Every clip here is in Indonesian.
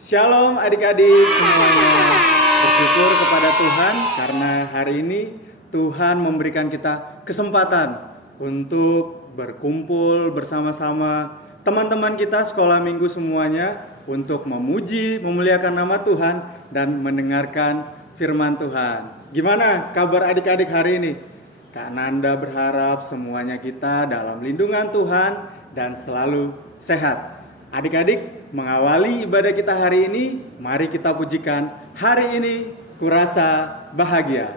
Shalom adik-adik semuanya. Bersyukur kepada Tuhan karena hari ini Tuhan memberikan kita kesempatan untuk berkumpul bersama-sama teman-teman kita sekolah minggu semuanya untuk memuji, memuliakan nama Tuhan dan mendengarkan firman Tuhan. Gimana kabar adik-adik hari ini? Kak Nanda berharap semuanya kita dalam lindungan Tuhan dan selalu sehat. Adik-adik, mengawali ibadah kita hari ini, mari kita pujikan hari ini kurasa bahagia.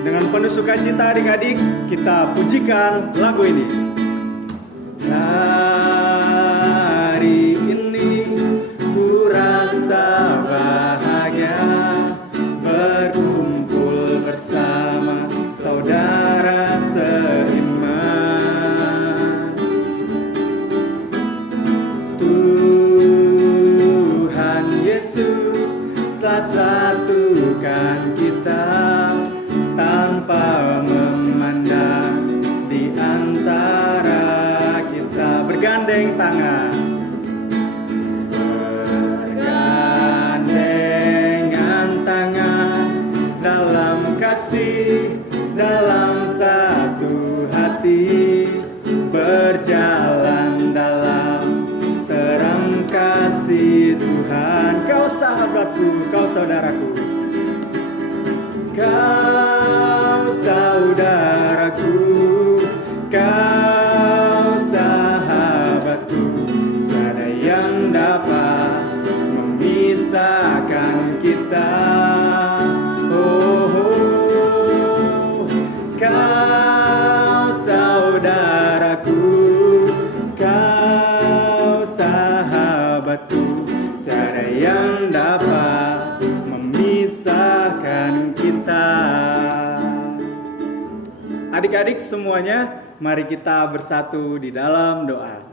Dengan penuh sukacita adik-adik, kita pujikan lagu ini. Hari ini kurasa bahagia, berkumpul bersama saudara seiman. Tuhan Yesus telah satukan kita tanpa memandang di antara kita. Bergandeng tangan, bergandengan tangan dalam kasih, dalam satu hati, berjalan dalam terang kasih Tuhan. Kau sahabatku, kau saudaraku, kau saudaraku, kau sahabatku, tak ada yang dapat memisahkan kita. Kau saudaraku, kau sahabatku, tak ada yang dapat memisahkan kita. Adik-adik semuanya, mari kita bersatu di dalam doa.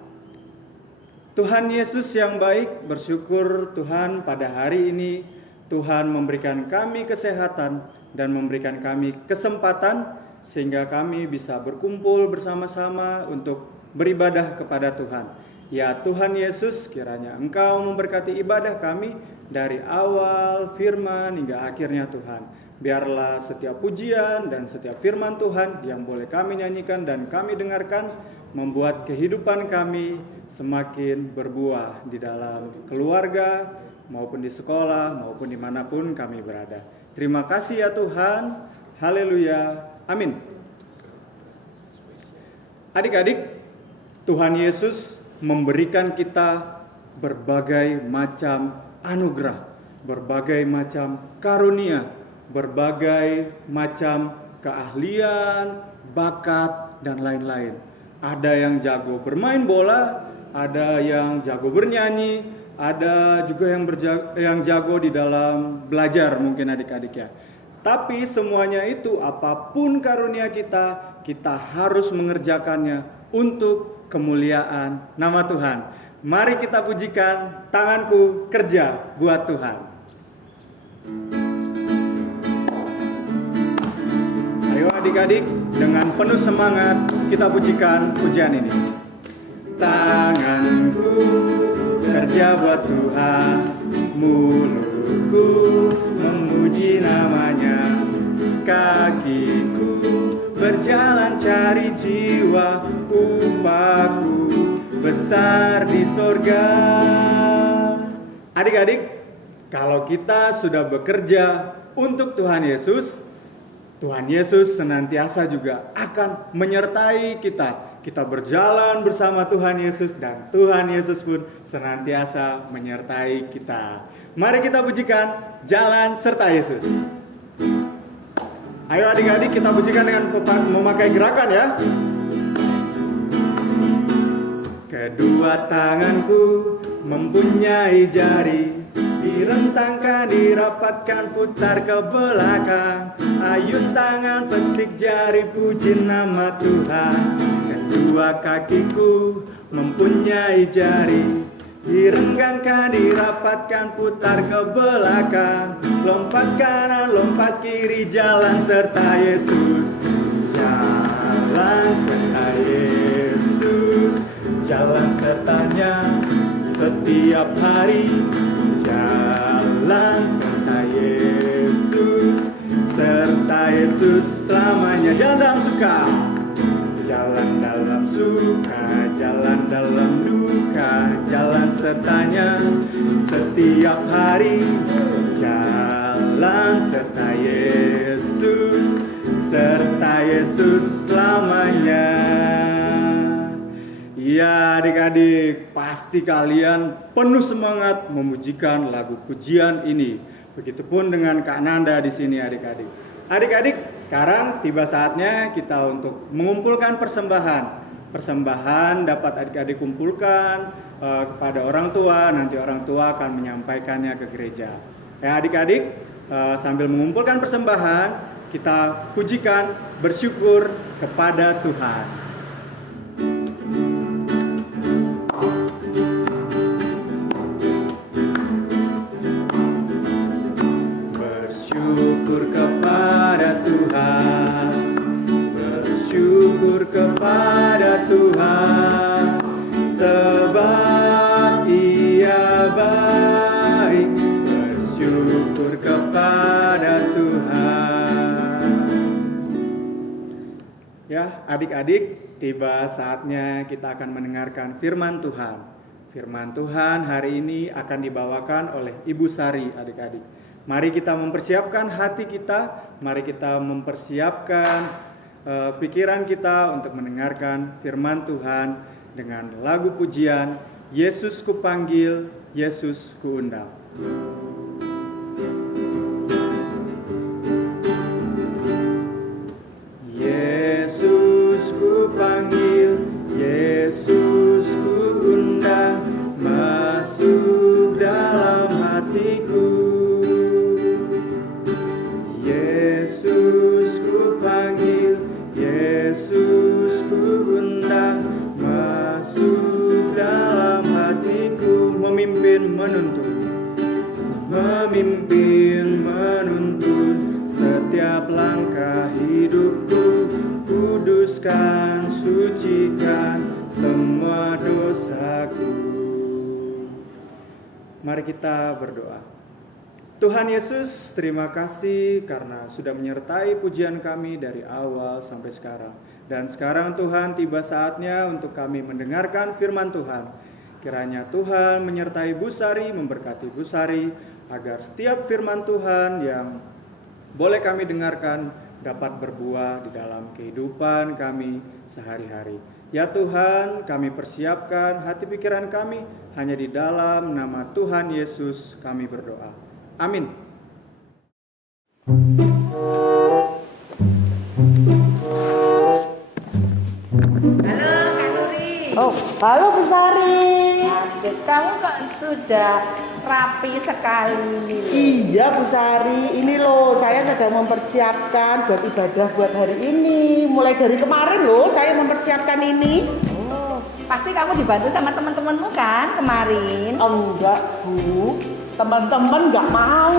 Tuhan Yesus yang baik, bersyukur Tuhan pada hari ini Tuhan memberikan kami kesehatan dan memberikan kami kesempatan sehingga kami bisa berkumpul bersama-sama untuk beribadah kepada Tuhan. Ya Tuhan Yesus, kiranya Engkau memberkati ibadah kami dari awal firman hingga akhirnya Tuhan. Biarlah setiap pujian dan setiap firman Tuhan yang boleh kami nyanyikan dan kami dengarkan membuat kehidupan kami semakin berbuah di dalam keluarga maupun di sekolah maupun dimanapun kami berada. Terima kasih ya Tuhan. Haleluya. Amin. Adik-adik, Tuhan Yesus memberikan kita berbagai macam anugerah, berbagai macam karunia, berbagai macam keahlian, bakat, dan lain-lain. Ada yang jago bermain bola, ada yang jago bernyanyi, ada juga yang jago di dalam belajar mungkin adik-adik ya. Tapi semuanya itu apapun karunia kita, kita harus mengerjakannya untuk kemuliaan nama Tuhan. Mari kita pujikan tanganku kerja buat Tuhan. Ayo adik-adik, dengan penuh semangat kita pujikan pujian ini. Tanganku kerja buat Tuhan, mulutku memuji namanya, kakiku berjalan cari jiwa, upahku besar di sorga. Adik-adik, kalau kita sudah bekerja untuk Tuhan Yesus, Tuhan Yesus senantiasa juga akan menyertai kita. Kita berjalan bersama Tuhan Yesus dan Tuhan Yesus pun senantiasa menyertai kita. Mari kita pujikan jalan serta Yesus. Ayo adik-adik kita pujikan dengan memakai gerakan ya. Kedua tanganku mempunyai jari, direntangkan, dirapatkan, putar ke belakang. Ayun tangan, petik jari, puji nama Tuhan. Kedua kakiku mempunyai jari, Direnggangkan, dirapatkan, putar ke belakang, lompat kanan, lompat kiri, jalan serta Yesus. Jalan serta Yesus, jalan sertanya setiap hari. Jalan serta Yesus selamanya. Jalan dalam suka, jalan dalam suka, jalan dalam duka, jalan sertanya setiap hari. Jalan serta Yesus selamanya. Ya adik-adik, pasti kalian penuh semangat memujikan lagu pujian ini. Begitupun dengan Kak Nanda di sini adik-adik. Adik-adik, sekarang tiba saatnya kita untuk mengumpulkan persembahan. Persembahan dapat adik-adik kumpulkan kepada orang tua, nanti orang tua akan menyampaikannya ke gereja. Ya adik-adik, sambil mengumpulkan persembahan, kita pujikan, bersyukur kepada Tuhan. Bersyukur kepada Tuhan, bersyukur kepada Tuhan, sebab Ia baik. Bersyukur kepada Tuhan. Ya, adik-adik, tiba saatnya kita akan mendengarkan firman Tuhan. Firman Tuhan hari ini akan dibawakan oleh Ibu Sari, adik-adik. Mari kita mempersiapkan hati kita, mari kita mempersiapkan pikiran kita untuk mendengarkan firman Tuhan dengan lagu pujian Yesus Kupanggil, Yesus Kuundang. Yesus kupanggil, Yesus kuundang, masuk dalam hatiku. Yesus kupanggil, Yesus kuundang, masuk dalam hatiku. Memimpin menuntun setiap langkah hidupku. Kuduskan, sucikan semua dosaku. Mari kita berdoa. Tuhan Yesus, terima kasih karena sudah menyertai pujian kami dari awal sampai sekarang. Dan sekarang Tuhan, tiba saatnya untuk kami mendengarkan firman Tuhan. Kiranya Tuhan menyertai Bu Sari, memberkati Bu Sari, agar setiap firman Tuhan yang boleh kami dengarkan dapat berbuah di dalam kehidupan kami sehari-hari. Ya Tuhan, kami persiapkan hati pikiran kami hanya di dalam nama Tuhan Yesus kami berdoa. Amin. Halo Kak Nuri. Oh, halo Bu Sari. Aduh, kamu kok sudah rapi sekali. Iya Bu Sari, ini loh saya sedang mempersiapkan buat ibadah buat hari ini. Mulai dari kemarin loh saya mempersiapkan ini. Oh, pasti kamu dibantu sama teman-temanmu kan kemarin? Enggak Bu, teman-teman nggak mau.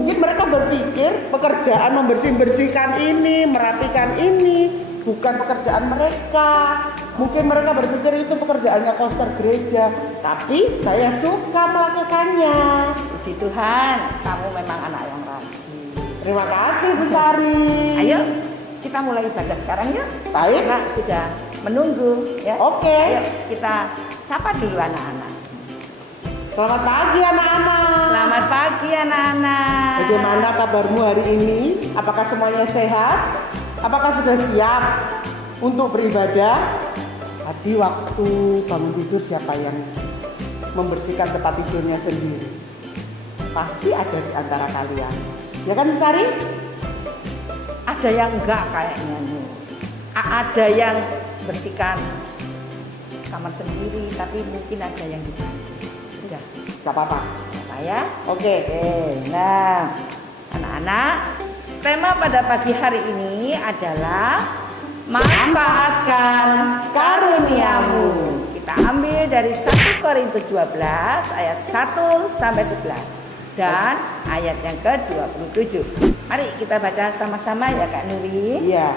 Mungkin mereka berpikir pekerjaan membersihkan ini, merapikan ini bukan pekerjaan mereka. Mungkin mereka berpikir itu pekerjaannya koster gereja, tapi saya suka melakukannya. Puji Tuhan, kamu memang anak yang rajin. Terima kasih Bu Sari. Ayo, kita mulai ibadah sekarang yuk. Baik. Karena sudah menunggu ya. Oke. Ayo kita sapa dulu anak-anak. Selamat pagi anak-anak. Selamat pagi anak-anak. Bagaimana kabarmu hari ini? Apakah semuanya sehat? Apakah sudah siap untuk beribadah? Tadi waktu bangun tidur siapa yang membersihkan tempat tidurnya sendiri? Pasti ada di antara kalian. Ya kan Bu Sari? Ada yang enggak kayaknya nih. Ada yang bersihkan kamar sendiri, tapi mungkin ada yang dibantu. Sudah, Gak apa-apa. saya. Oke. Nah, anak-anak, tema pada pagi hari ini adalah manfaatkan karuniamu. Kita Kita ambil dari 1 Korintus 12 ayat 1 sampai 11 dan ayat yang ke-27. Mari kita baca sama-sama ya Kak Nuri. Iya.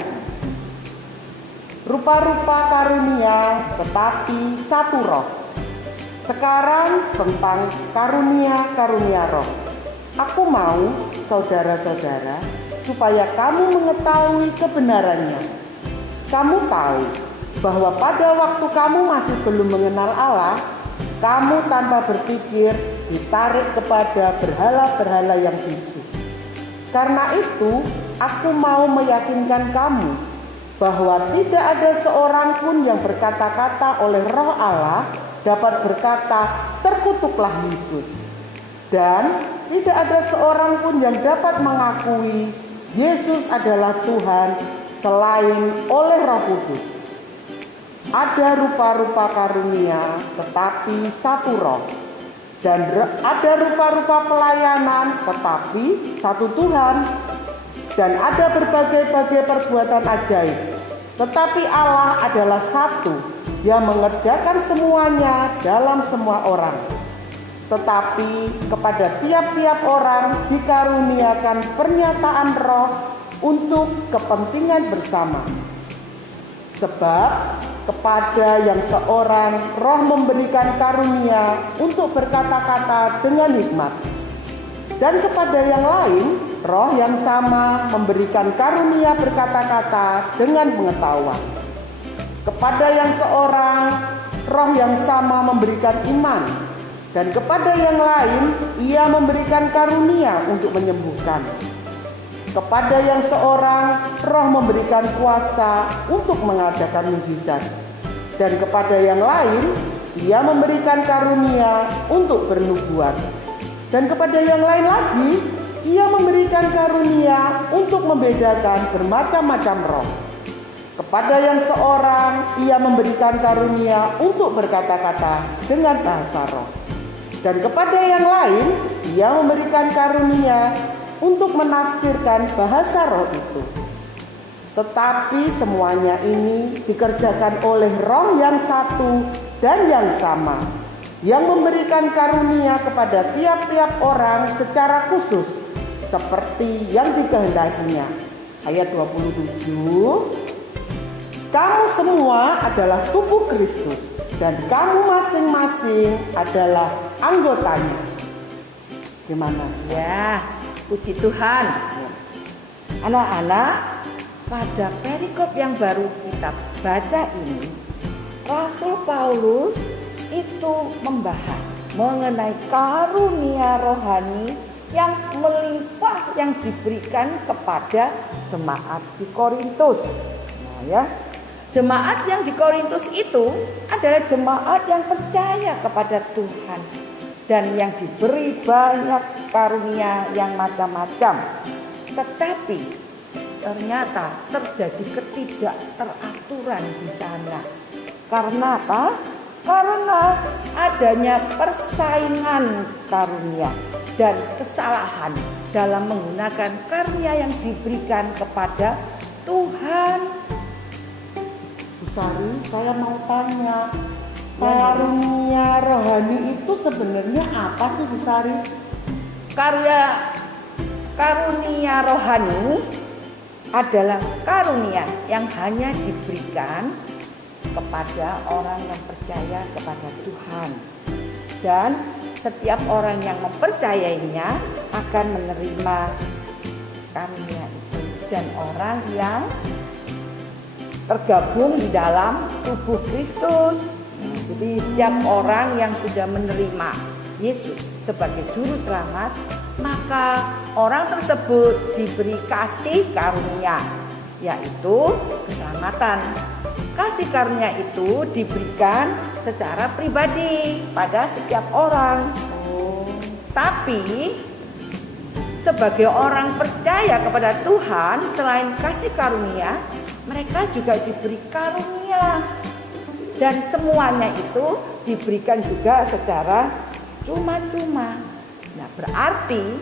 Rupa-rupa karunia tetapi satu roh. Sekarang tentang karunia-karunia roh. Aku mau, saudara-saudara, supaya kamu mengetahui kebenarannya. Kamu tahu bahwa pada waktu kamu masih belum mengenal Allah, kamu tanpa berpikir ditarik kepada berhala-berhala yang bisu. Karena itu, aku mau meyakinkan kamu bahwa tidak ada seorang pun yang berkata-kata oleh Roh Allah dapat berkata, terkutuklah Yesus. Dan tidak ada seorang pun yang dapat mengakui Yesus adalah Tuhan selain oleh Roh Kudus. Ada rupa-rupa karunia tetapi satu roh. Dan ada rupa-rupa pelayanan tetapi satu Tuhan. Dan ada berbagai-bagai perbuatan ajaib. Tetapi Allah adalah satu yang mengerjakan semuanya dalam semua orang. Tetapi kepada tiap-tiap orang dikaruniakan pernyataan roh untuk kepentingan bersama. Sebab kepada yang seorang roh memberikan karunia untuk berkata-kata dengan hikmat. Dan kepada yang lain roh yang sama memberikan karunia berkata-kata dengan pengetahuan. Kepada yang seorang roh yang sama memberikan iman. Dan kepada yang lain ia memberikan karunia untuk menyembuhkan. Kepada yang seorang roh memberikan kuasa untuk mengadakan mukjizat. Dan kepada yang lain ia memberikan karunia untuk bernubuat. Dan kepada yang lain lagi ia memberikan karunia untuk membedakan bermacam-macam roh. Kepada yang seorang ia memberikan karunia untuk berkata-kata dengan bahasa roh. Dan kepada yang lain ia memberikan karunia untuk menafsirkan bahasa roh itu. Tetapi semuanya ini dikerjakan oleh Roh yang satu dan yang sama, yang memberikan karunia kepada tiap-tiap orang secara khusus seperti yang dikehendakinya. Ayat 27. Kamu semua adalah tubuh Kristus dan kamu masing-masing adalah anggotanya. Gimana? Ya, puji Tuhan. Anak-anak, pada perikop yang baru kita baca ini, Rasul Paulus itu membahas mengenai karunia rohani yang melimpah yang diberikan kepada jemaat di Korintus. Nah ya, jemaat yang di Korintus itu adalah jemaat yang percaya kepada Tuhan dan yang diberi banyak karunia yang macam-macam. Tetapi ternyata terjadi ketidakteraturan di sana. Karena apa? Karena adanya persaingan karunia dan kesalahan dalam menggunakan karunia yang diberikan kepada Tuhan. Bu Sari, saya mau tanya, karunia rohani itu sebenarnya apa sih Bu Sari? Karunia rohani adalah karunia yang hanya diberikan kepada orang yang percaya kepada Tuhan. Dan setiap orang yang mempercayainya akan menerima karunia itu. Dan orang yang tergabung di dalam tubuh Kristus. Jadi setiap orang yang sudah menerima Yesus sebagai juru selamat, maka orang tersebut diberi kasih karunia, yaitu keselamatan. Kasih karunia itu diberikan secara pribadi pada setiap orang. Tapi sebagai orang percaya kepada Tuhan, selain kasih karunia, mereka juga diberi karunia. Dan semuanya itu diberikan juga secara cuma-cuma. Nah, berarti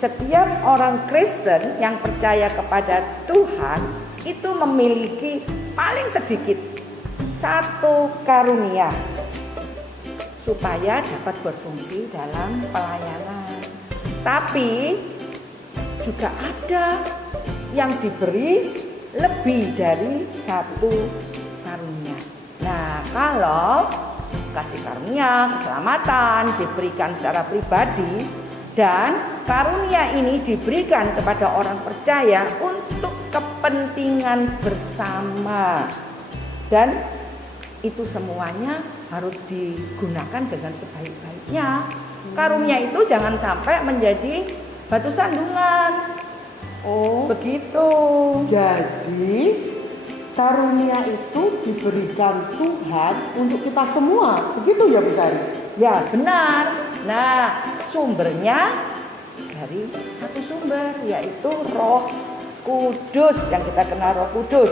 setiap orang Kristen yang percaya kepada Tuhan itu memiliki paling sedikit satu karunia, supaya dapat berfungsi dalam pelayanan. Tapi juga ada yang diberi lebih dari satu karunia. Nah, kalau kasih karunia keselamatan diberikan secara pribadi dan karunia ini diberikan kepada orang percaya untuk kepentingan bersama, dan itu semuanya harus digunakan dengan sebaik-baiknya. Karunia itu jangan sampai menjadi batu sandungan. Oh, Begitu. jadi karunia itu diberikan Tuhan untuk kita semua. Begitu ya Bu Sari? Ya, benar. Nah, sumbernya dari satu sumber, yaitu Roh Kudus, yang kita kenal Roh Kudus.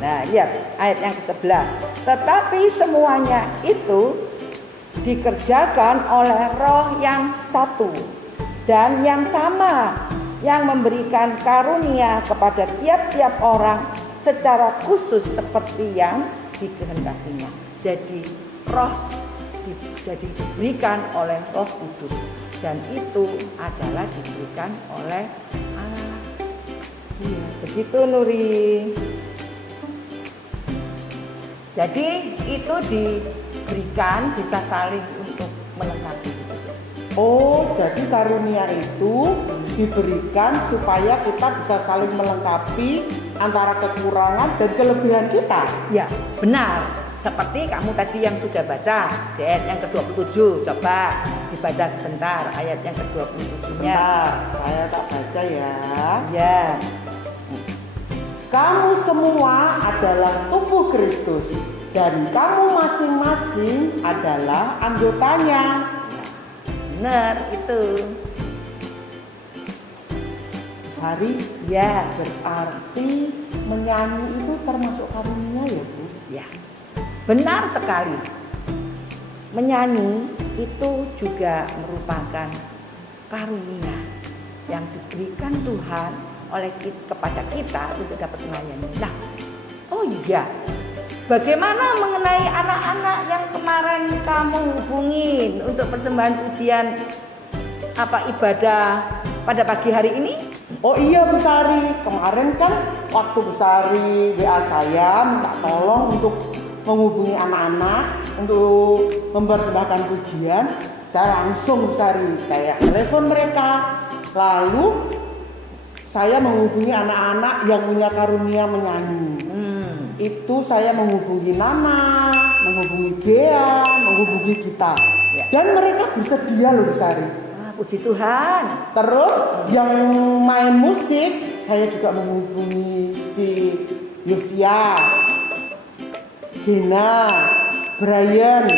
Nah, lihat ayat yang ke-11. Tetapi semuanya itu dikerjakan oleh Roh yang satu dan yang sama, yang memberikan karunia kepada tiap-tiap orang secara khusus seperti yang dikehendakinya. Jadi Roh diberikan oleh Roh Kudus, dan itu adalah diberikan oleh Allah. Ya, begitu Nuri. Jadi itu diberikan bisa saling untuk melengkapi. Oh, jadi karunia itu diberikan supaya kita bisa saling melengkapi antara kekurangan dan kelebihan kita. Ya, benar. Seperti kamu tadi yang sudah baca di ayat yang ke-27. Coba dibaca sebentar ayat yang ke-27-nya. Bentar, saya tak baca ya. Ya. Kamu semua adalah tubuh Kristus dan kamu masing-masing adalah anggotanya. Benar itu. Hari Ya, berarti menyanyi itu termasuk karunia ya Bu? ya. Benar sekali. Menyanyi itu juga merupakan karunia yang diberikan Tuhan oleh kepada kita untuk dapat melayani. Nah, oh iya. Bagaimana mengenai anak-anak yang kemarin kamu hubungin untuk persembahan pujian ibadah pada pagi hari ini? Oh iya Bu Sari, kemarin kan waktu Bu Sari WA saya minta tolong untuk menghubungi anak-anak untuk mempersembahkan pujian, saya langsung Bu Sari, saya telepon mereka, lalu saya menghubungi anak-anak yang punya karunia menyanyi. Itu saya menghubungi Nana, menghubungi Gea, menghubungi Gita, dan mereka bersedia loh Bu Sari. Puji Tuhan. Terus yang main musik saya juga menghubungi si Yosia, Gina, Brian.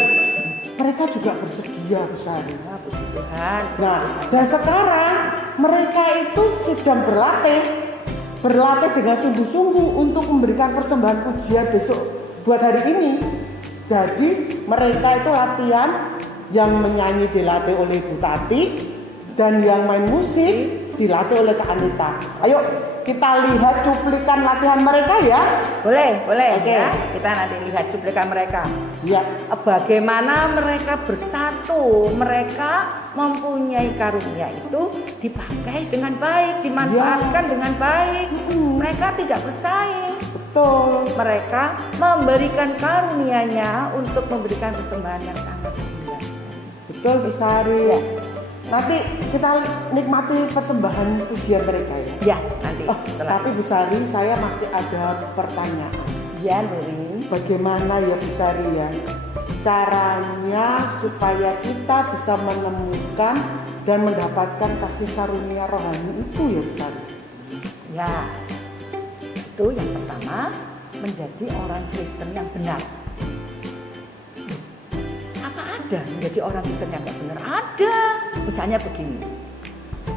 Mereka juga bersedia Bu Sari. Puji Tuhan. Nah, dan sekarang mereka itu sedang berlatih dengan sungguh-sungguh untuk memberikan persembahan pujian besok buat hari ini. Jadi mereka itu latihan, yang menyanyi dilatih oleh Bu Tati dan yang main musik dilatih oleh Kak Anita. Ayo kita lihat cuplikan latihan mereka ya. Boleh Oke. ya. Kita nanti lihat cuplikan mereka. Ya. Bagaimana mereka bersatu, mereka mempunyai karunia itu dipakai dengan baik, dimanfaatkan dengan baik. Mereka tidak bersaing. Betul. Mereka memberikan karunianya untuk memberikan persembahan yang sangat indah. Betul Bu Sari. Ya. Nanti kita nikmati persembahan pujian mereka ya. Ya, nanti. Tapi Bu Sari, saya masih ada pertanyaan. Ya, Nuri. Bagaimana ya Bu Sari ya, caranya supaya kita bisa menemukan dan mendapatkan kasih karunia rohani itu ya Bu Sari? Ya, itu yang pertama, menjadi orang Kristen yang benar. Apa ada menjadi orang Kristen yang tidak benar? Ada. Misalnya begini,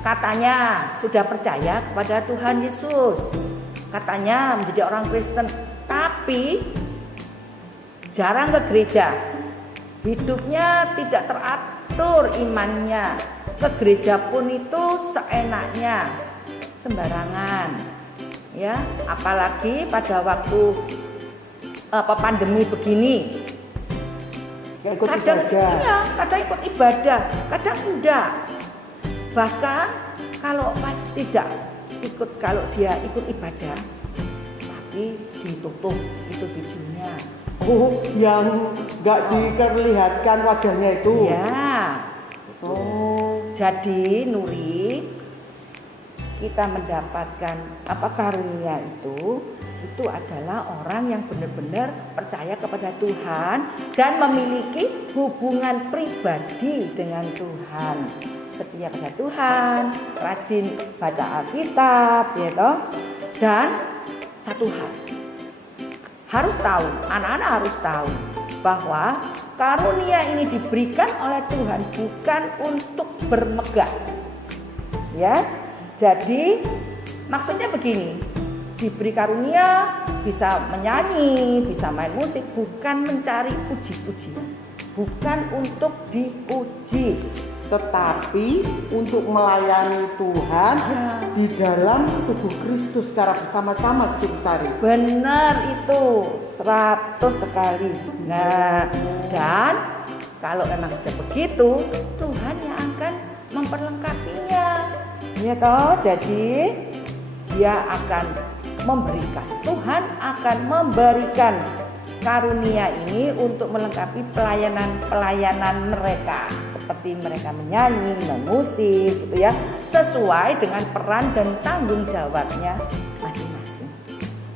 katanya sudah percaya kepada Tuhan Yesus, katanya menjadi orang Kristen, tapi jarang ke gereja, hidupnya tidak teratur imannya, ke gereja pun itu seenaknya, sembarangan, ya. Apalagi pada waktu pandemi begini, Gak ikut kadang ibadah. iya, kadang ikut ibadah, kadang enggak. Bahkan kalau pas tidak ikut, kalau dia ikut ibadah tapi ditutup itu videonya. Oh, yang nggak diperlihatkan wajahnya itu. Ya. Oh, Jadi Nuri, kita mendapatkan apa karunia itu adalah orang yang benar-benar percaya kepada Tuhan dan memiliki hubungan pribadi dengan Tuhan. Setia pada Tuhan, rajin baca Alkitab, ya toh. Dan satu hal, harus tahu, anak-anak harus tahu bahwa karunia ini diberikan oleh Tuhan bukan untuk bermegah. Ya. Jadi maksudnya begini, diberi karunia bisa menyanyi, bisa main musik, bukan mencari puji-pujian, bukan untuk dipuji, tetapi untuk melayani Tuhan di dalam tubuh Kristus secara bersama-sama gitu Bu Sari. Benar itu 100 sekali. Nah, dan kalau memang sudah begitu, Tuhan yang akan memperlengkapinya. Ya toh, jadi dia akan memberikan. Tuhan akan memberikan karunia ini untuk melengkapi pelayanan mereka, seperti mereka menyanyi, memusik gitu ya, sesuai dengan peran dan tanggung jawabnya masing-masing.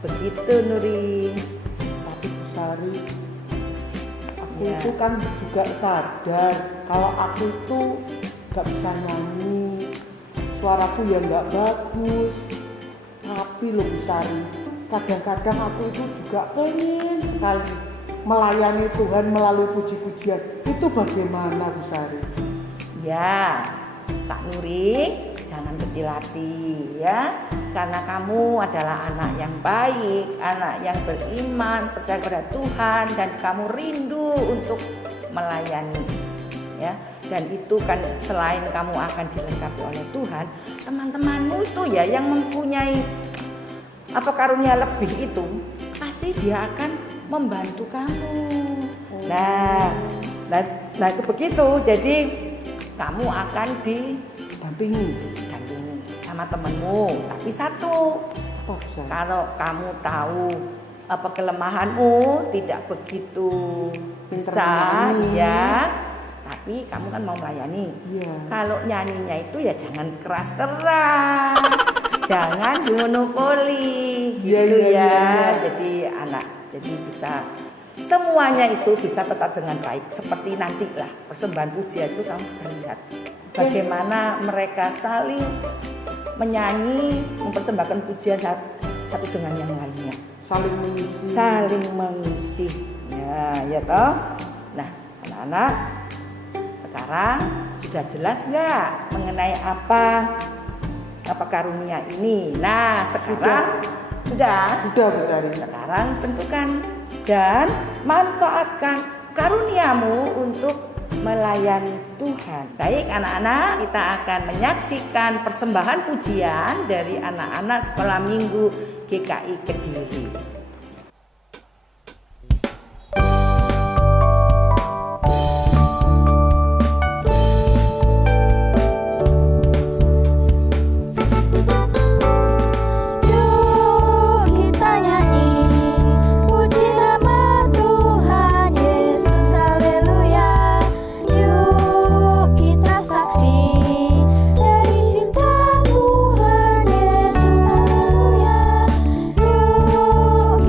Begitu Nuri. Tapi Bu Sari, aku Ya. itu kan juga sadar kalau aku itu gak bisa nyanyi, suaraku ya gak bagus. Tapi loh Bu Sari, kadang-kadang aku itu juga pengen sekali melayani Tuhan melalui puji-pujian. Itu bagaimana Bu Sari? Ya, Kak Nuri, jangan kecil hati ya. Karena kamu adalah anak yang baik, anak yang beriman, percaya kepada Tuhan, dan kamu rindu untuk melayani. Ya, dan itu kan selain kamu akan dilengkapi oleh Tuhan, teman-temanmu itu ya yang mempunyai apa karunia lebih itu, pasti dia akan membantu kamu. Nah itu begitu. Jadi kamu akan Dampingi. didampingi sama temenmu. Tapi satu, Apa Bu Sari? kalau kamu tahu apa kelemahanmu, tidak begitu Pinter bisa, menyanyi. ya. Tapi kamu kan mau melayani. Iya. Kalau nyanyinya itu ya jangan keras-keras, jangan monopoli, Iya, gitu iya, ya. iya. Jadi anak, jadi bisa semuanya itu bisa tetap dengan baik. Seperti nantilah persembahan pujian itu kamu bisa lihat bagaimana mereka saling menyanyi, mempersembahkan pujian satu dengan yang lainnya, Saling mengisi. saling mengisi. Ya toh. Nah, anak-anak, sekarang sudah jelas nggak mengenai apa karunia ini? Nah, sekarang sudah. Sudah Bu Sari. Sekarang tentukan dan manfaatkan karuniamu untuk melayani Tuhan. Baik anak-anak, kita akan menyaksikan persembahan pujian dari anak-anak sekolah minggu GKI Kediri. Yuk kita nyanyi, puji nama Tuhan Yesus, haleluya. Yuk kita saksi dari cinta Tuhan Yesus, haleluya. Yuk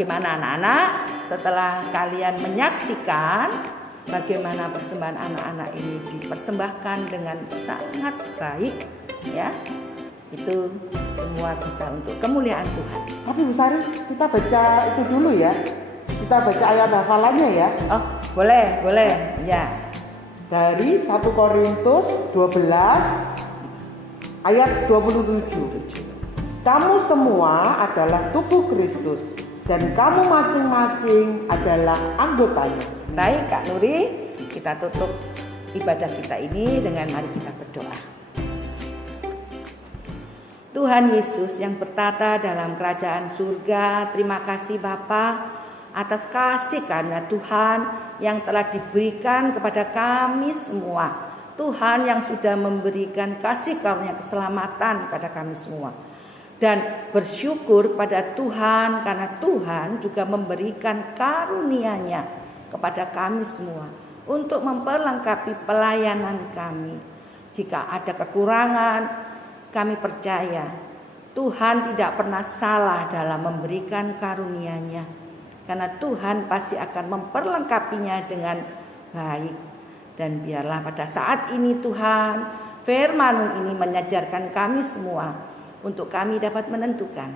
Bagaimana anak-anak? Setelah kalian menyaksikan bagaimana persembahan anak-anak ini dipersembahkan dengan sangat baik, ya, itu semua bisa untuk kemuliaan Tuhan. Tapi Bu Sari, kita baca itu dulu ya. Kita baca ayat hafalannya ya. Oh, boleh, ya. Dari 1 Korintus 12 ayat 27. Kamu semua adalah tubuh Kristus dan kamu masing-masing adalah anggotanya. Baik Kak Nuri, kita tutup ibadah kita ini dengan mari kita berdoa. Tuhan Yesus yang bertata dalam kerajaan surga, terima kasih Bapa atas kasih karunia Tuhan yang telah diberikan kepada kami semua. Tuhan yang sudah memberikan kasih karunia keselamatan pada kami semua. Dan bersyukur pada Tuhan karena Tuhan juga memberikan karunia-Nya kepada kami semua untuk memperlengkapi pelayanan kami. Jika ada kekurangan, kami percaya Tuhan tidak pernah salah dalam memberikan karunia-Nya, karena Tuhan pasti akan memperlengkapinya dengan baik. Dan biarlah pada saat ini Tuhan, firman ini mengajarkan kami semua untuk kami dapat menentukan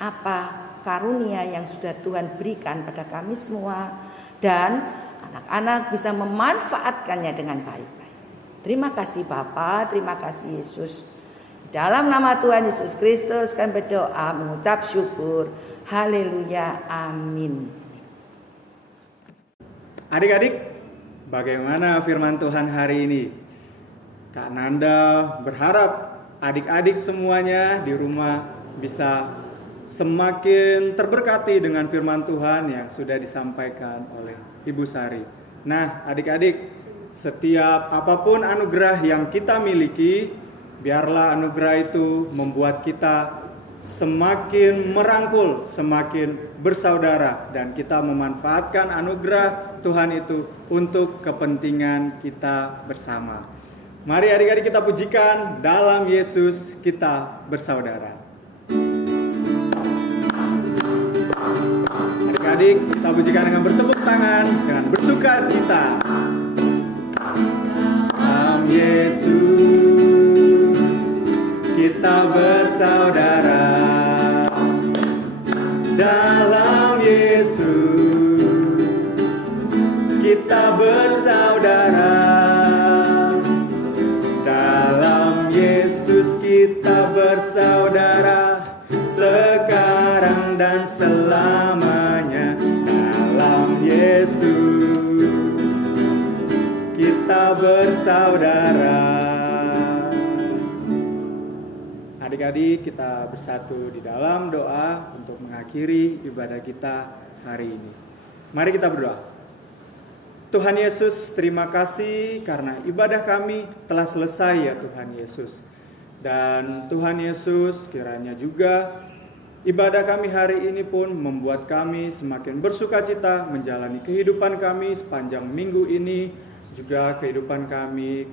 apa karunia yang sudah Tuhan berikan pada kami semua, dan anak-anak bisa memanfaatkannya dengan baik-baik. Terima kasih Bapa, terima kasih Yesus. Dalam nama Tuhan Yesus Kristus kami berdoa mengucap syukur. Haleluya, amin. Adik-adik, bagaimana firman Tuhan hari ini? Kak Nanda berharap adik-adik semuanya di rumah bisa semakin terberkati dengan firman Tuhan yang sudah disampaikan oleh Ibu Sari. Nah, adik-adik, setiap apapun anugerah yang kita miliki, biarlah anugerah itu membuat kita semakin merangkul, semakin bersaudara, dan kita memanfaatkan anugerah Tuhan itu untuk kepentingan kita bersama. Mari adik-adik kita pujikan, dalam Yesus kita bersaudara. Adik-adik kita pujikan dengan bertepuk tangan, dengan bersukacita. Dalam Yesus kita bersaudara. Dalam Yesus kita bersaudara. Dalam Yesus kita bersaudara, sekarang dan selamanya. Dalam Yesus kita bersaudara. Adik-adik kita bersatu di dalam doa untuk mengakhiri ibadah kita hari ini. Mari kita berdoa. Tuhan Yesus, terima kasih karena ibadah kami telah selesai ya Tuhan Yesus. Dan Tuhan Yesus, kiranya juga ibadah kami hari ini pun membuat kami semakin bersukacita menjalani kehidupan kami sepanjang minggu ini, juga kehidupan kami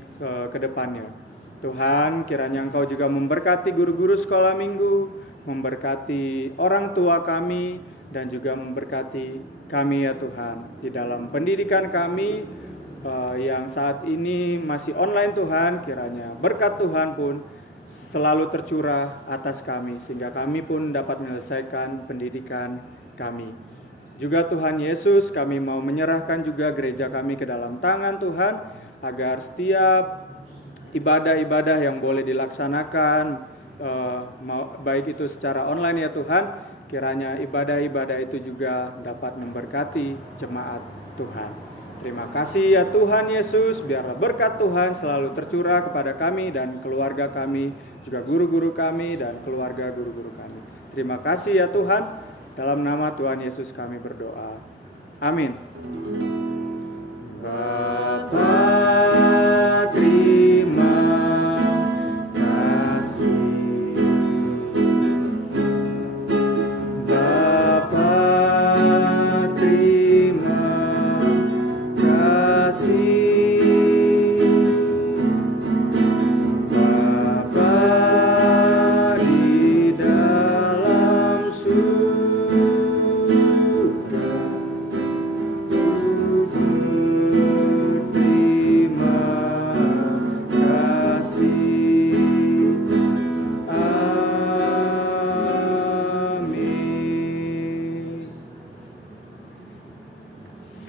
ke depannya. Tuhan, kiranya Engkau juga memberkati guru-guru sekolah minggu, memberkati orang tua kami, dan juga memberkati kami ya Tuhan di dalam pendidikan kami yang saat ini masih online. Tuhan, kiranya berkat Tuhan pun selalu tercurah atas kami sehingga kami pun dapat menyelesaikan pendidikan kami. Juga Tuhan Yesus, kami mau menyerahkan juga gereja kami ke dalam tangan Tuhan, agar setiap ibadah-ibadah yang boleh dilaksanakan, baik itu secara online ya Tuhan, kiranya ibadah-ibadah itu juga dapat memberkati jemaat Tuhan. Terima kasih ya Tuhan Yesus, biarlah berkat Tuhan selalu tercurah kepada kami dan keluarga kami, juga guru-guru kami dan keluarga guru-guru kami. Terima kasih ya Tuhan, dalam nama Tuhan Yesus kami berdoa. Amin. Bapa, terima kasih. Bapa di dalam surga,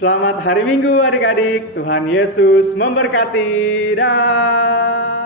Selamat hari Minggu adik-adik. Tuhan Yesus memberkati. Dah.